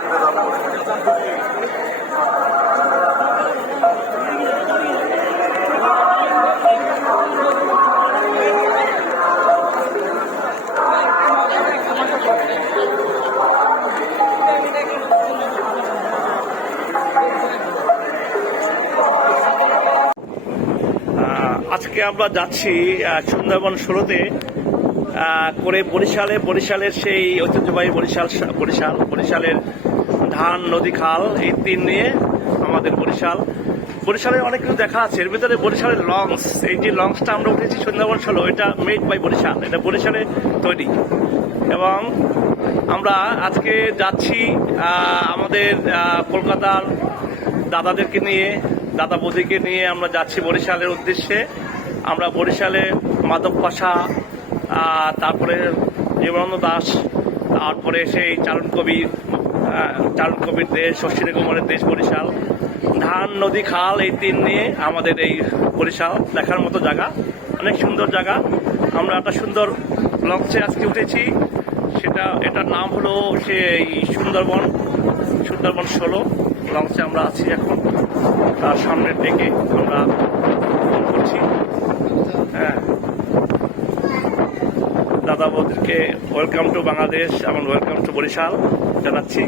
নিবেদন করছি। আজকে আমরা যাচ্ছি সুন্দরবন 16-তে করে বরিশালের সেই ঐতিহ্যবাহী বরিশালের ধান, নদী, খাল এই তিন নিয়ে আমাদের বরিশালের অনেক কিছু দেখা আছে। এর ভিতরে বরিশালের লঞ্চ, এই যে লঞ্চটা আমরা উঠেছি সুন্দরবন 16, এটা মেড বাই বরিশাল, এটা বরিশালে তৈরি। এবং আমরা আজকে যাচ্ছি আমাদের কলকাতার দাদাদেরকে নিয়ে, দাদা বৌদিকে নিয়ে আমরা যাচ্ছি বরিশালের উদ্দেশ্যে। আমরা বরিশালে মাধব পাশা, তারপরে জীবনানন্দ দাস, তারপরে সেই চারণ কবির দেশ, শশী কুমারের দেশ বরিশাল, ধান, নদী, খাল এই তিন নিয়ে আমাদের এই বরিশাল দেখার মতো জায়গা, অনেক সুন্দর জায়গা। আমরা একটা সুন্দর লঞ্চে আজকে উঠেছি, এটার নাম হলো সেই সুন্দরবন 16 লঞ্চে আমরা আছি এখন। তার সামনের দিকে আমরা ফোন করছি। হ্যাঁ, দাদা বৌদিকে ওয়েলকাম টু বাংলাদেশ এবং ওয়েলকাম টু বরিশাল জানাচ্ছি।